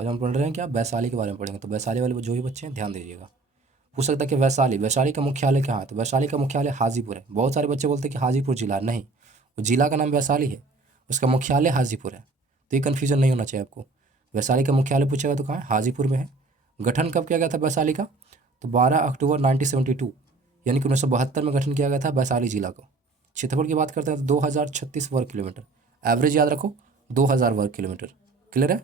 तो आज हम पढ़ रहे हैं क्या, वैशाली के बारे में पढ़ेंगे। तो वैशाली वाले जो भी बच्चे हैं ध्यान दीजिएगा। पूछ सकता है कि वैशाली का मुख्यालय कहाँ है। तो वैशाली का मुख्यालय हाजीपुर है। बहुत सारे बच्चे बोलते हैं कि हाजीपुर जिला, नहीं, वो जिला का नाम वैशाली है, उसका मुख्यालय हाजीपुर है। तो ये कन्फ्यूजन नहीं होना चाहिए आपको। वैशाली का मुख्यालय पूछेगा तो कहाँ है, हाजीपुर में है। गठन कब किया गया था वैशाली का, तो 12 अक्टूबर 1972 यानी कि 1972 में गठन किया गया था वैशाली जिला को। क्षेत्रफल की बात करते हैं तो 2036 वर्ग किलोमीटर, एवरेज याद रखो 2000 वर्ग किलोमीटर, क्लियर है।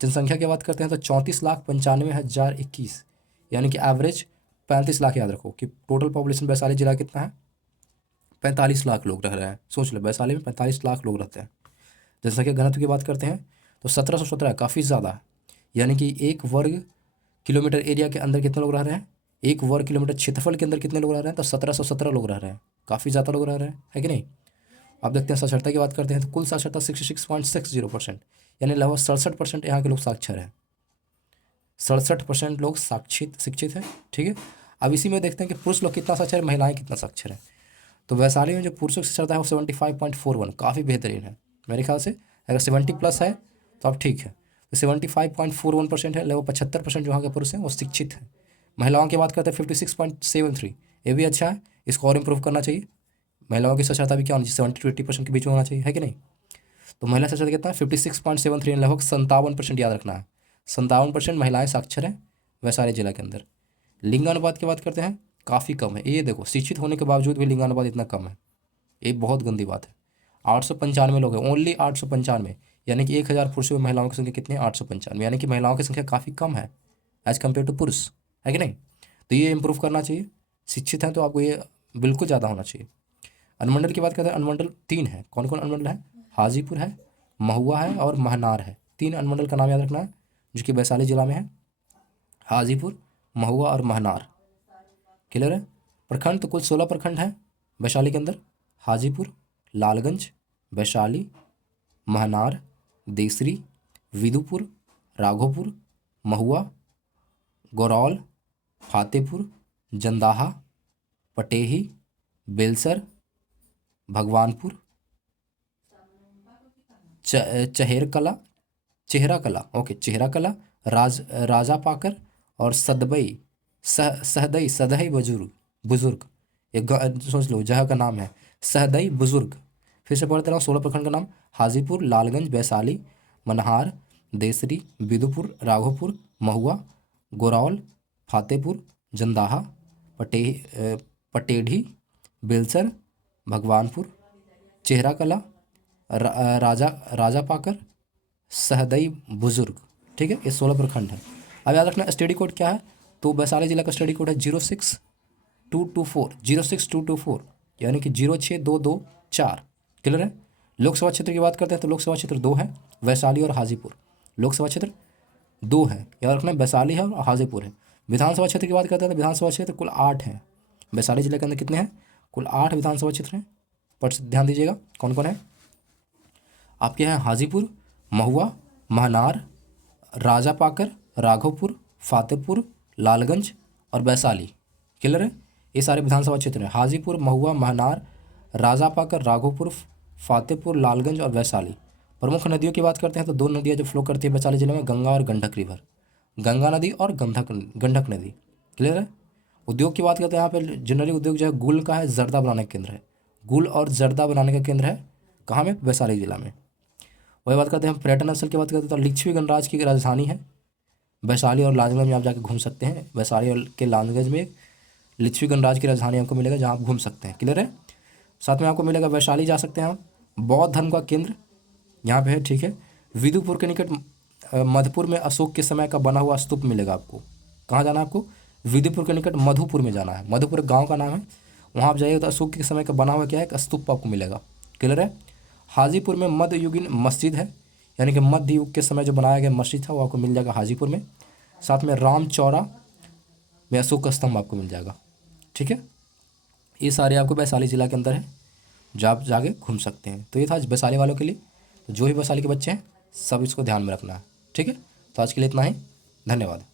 जनसंख्या की बात करते हैं तो 34,95,021 यानी कि एवरेज 35 लाख, याद रखो कि टोटल पॉपुलेशन वैशाली जिला कितना है, 45 लाख लोग रह रहे हैं। सोच लो वैशाली में 45 लाख लोग रहते हैं। जनसंख्या घनत्व की बात करते हैं तो 1717, काफ़ी ज़्यादा है, यानी कि 1 वर्ग किलोमीटर एरिया के अंदर कितने लोग रह रहे हैं, 1 वर्ग किलोमीटर क्षेत्रफल के अंदर कितने लोग रह रहे हैं, तो 1717 लोग रह रहे हैं, काफ़ी ज़्यादा लोग रह रहे हैं, है कि नहीं। अब देखते हैं साक्षरता की बात करते हैं तो कुल साक्षरता 66.60%, यानी लगभग 67% यहाँ के लोग साक्षर हैं। 67% लोग शिक्षित हैं, ठीक है। अब इसी में देखते हैं कि पुरुष लोग कितना साक्षर है, महिलाएं कितना साक्षर हैं। तो वैशाली में जो पुरुषों की साक्षरता है वो 75.41, काफ़ी बेहतरीन है मेरे ख्याल से। अगर 70 प्लस है तो अब ठीक है। तो 75.41% है, लगभग 75% जो यहाँ के पुरुष हैं वो शिक्षित हैं। महिलाओं की बात करते हैं 56.73, ये भी अच्छा है, इसको और इम्प्रूव करना चाहिए। महिलाओं की साक्षरता भी क्या होनी चाहिए, 70 to 80% के बीच में होना चाहिए, है कि नहीं। तो महिला साक्षरता कितना है, 56.73, लगभग 57%, याद रखना है 57% महिलाएं साक्षर हैं वैशाली जिला के अंदर। लिंगानुपात की बात करते हैं, काफ़ी कम है। ये देखो शिक्षित होने के बावजूद भी लिंगानुपात इतना कम है, ये बहुत गंदी बात है। 895 लोग हैं, ओनली 895, यानी कि 1000 पुरुषों में महिलाओं की संख्या कितनी है, 895, यानी कि महिलाओं की संख्या काफ़ी कम है एज कम्पेयर टू पुरुष, है कि नहीं। तो ये इम्प्रूव करना चाहिए। शिक्षित हैं तो आपको ये बिल्कुल ज़्यादा होना चाहिए। अनुमंडल की बात करते हैं, अनुमंडल 3 है। कौन कौन अनुमंडल है, हाजीपुर है, महुआ है और महनार है। 3 अनुमंडल का नाम याद रखना है जो कि वैशाली जिला में है, हाजीपुर, महुआ और महनार, क्लियर है। प्रखंड तो कुल 16 प्रखंड हैं वैशाली के अंदर, हाजीपुर, लालगंज, वैशाली, महनार, देसरी, विदुपुर, राघोपुर, महुआ, गौरौल, फातेपुर, जंदाहा, पटेही, बेलसर, भगवानपुर, चेहरा कला, ओके, चेहरा कला, राजा पाकर और सदबई, सहदई, सदई बुजुर्ग, एक सोच लो जगह का नाम है सहदई बुजुर्ग। फिर से पढ़ते रहो, 16 प्रखंड का नाम, हाजीपुर, लालगंज, वैशाली, मनहार, देसरी, विदुपुर, राघोपुर, महुआ, गोरौल, फातेपुर, जंदाहा, पटेढ़ी, बेलसर, भगवानपुर, चेहरा कला, राजा पाकर, सहदई बुजुर्ग, ठीक है। ये 16 प्रखंड है। अब याद रखना स्टडी कोड क्या है, तो वैशाली जिला का स्टडी कोड है 06224, 06224, यानी कि 06224, क्लियर है। लोकसभा क्षेत्र की बात करते हैं तो लोकसभा क्षेत्र 2 है, वैशाली और हाजीपुर। लोकसभा क्षेत्र 2 है, याद रखना वैशाली है और हाजीपुर है। विधानसभा क्षेत्र की बात करते हैं तो विधानसभा क्षेत्र कुल 8 हैं। वैशाली जिले के अंदर कितने हैं, कुल 8 विधानसभा क्षेत्र हैं। पर ध्यान दीजिएगा कौन कौन है आपके यहाँ, हाजीपुर, महुआ, महनार, राजापाकर, राघोपुर, फातेपुर, लालगंज और वैशाली, क्लियर है। ये सारे विधानसभा क्षेत्र हैं, हाजीपुर, महुआ, महनार, राजापाकर, राघोपुर, फातेपुर, लालगंज और वैशाली। प्रमुख नदियों की बात करते हैं तो 2 नदियाँ जो फ्लो करती है वैशाली जिले में, गंगा और गंडक रिवर, गंगा नदी और गंडक नदी, क्लियर है। उद्योग की बात करते हैं, यहाँ पे जनरली उद्योग जो है गुल का है, जर्दा बनाने का केंद्र है, गुल और जर्दा बनाने का केंद्र है कहाँ में, वैशाली जिला में। वही बात करते हैं, हम पर्यटन स्थल की बात करते हैं तो लिच्छवी गणराज्य की राजधानी है वैशाली और लालगंज में, आप जाके घूम सकते हैं। वैशाली और के लालगंज में लिच्छवी गणराज्य की राजधानी आपको मिलेगा जहाँ आप घूम सकते हैं, क्लियर है। साथ में आपको मिलेगा वैशाली जा सकते हैं आप, बौद्ध धर्म का केंद्र यहाँ पे है, ठीक है। विदुपुर के निकट मधुपुर में अशोक के समय का बना हुआ स्तूप मिलेगा आपको। कहाँ जाना है आपको, विदुपुर के निकट मधुपुर में जाना है, मधुपुर गाँव का नाम है, वहाँ आप जाइए तो अशोक के समय का बना हुआ क्या है, एक स्तूप आपको मिलेगा, क्लियर है। हाजीपुर में मध्ययुगीन मस्जिद है, यानी कि मध्य युग के समय जो बनाया गया मस्जिद था वो आपको मिल जाएगा हाजीपुर में। साथ में राम चौरा में अशोक स्तंभ आपको मिल जाएगा, ठीक है। ये सारे आपको वैशाली जिला के अंदर है जो आप जाके घूम सकते हैं। तो ये था वैशाली वालों के लिए, तो जो भी वैशाली के बच्चे हैं सब इसको ध्यान में रखना है, ठीक है। तो आज के लिए इतना ही, धन्यवाद।